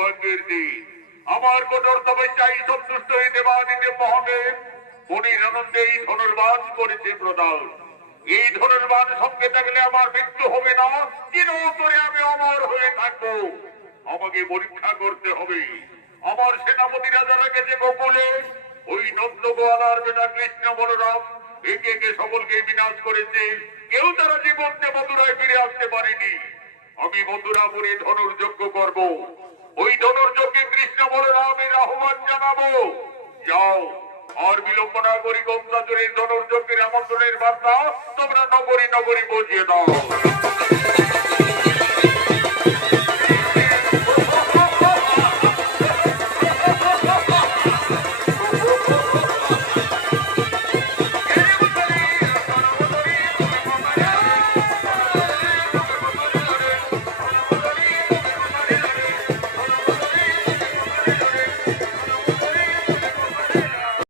সৌভাগ্যের দিন। আমার কঠোর তপস্যায় সন্তুষ্ট হয়ে দেবাদিদেব মহাদেব মনির আনন্দেই ধনুর্বাদ করেছে প্রদান। এই ধনুর্বাদ সঙ্গে থাকলে আমার মৃত্যু হবে না, চিরতরে আমি অমর হয়ে থাকবো। আমাকে পরীক্ষা করতে হবে। আমার সেনাপতিরা যারা গেছে গোকুলে, ওই নন্দ গোয়ালার বেটা কৃষ্ণ বলরাম একে একে সকলকে বিনাশ করেছে। কেউ তারা জীবনকে মথুরায় ফিরে আসতে পারেনি। আমি মথুরাপুরে ধনুর যজ্ঞ করব। ওই ধনুর যজ্ঞে কৃষ্ণ বলরামের আহ্বান জানাবো। যাও, আর বিলম্ব না করি গঙ্গাচরের ধনুর যজ্ঞের আমন্ত্রণের বার্তা তোমরা নগরী নগরী পৌঁছিয়ে দাও।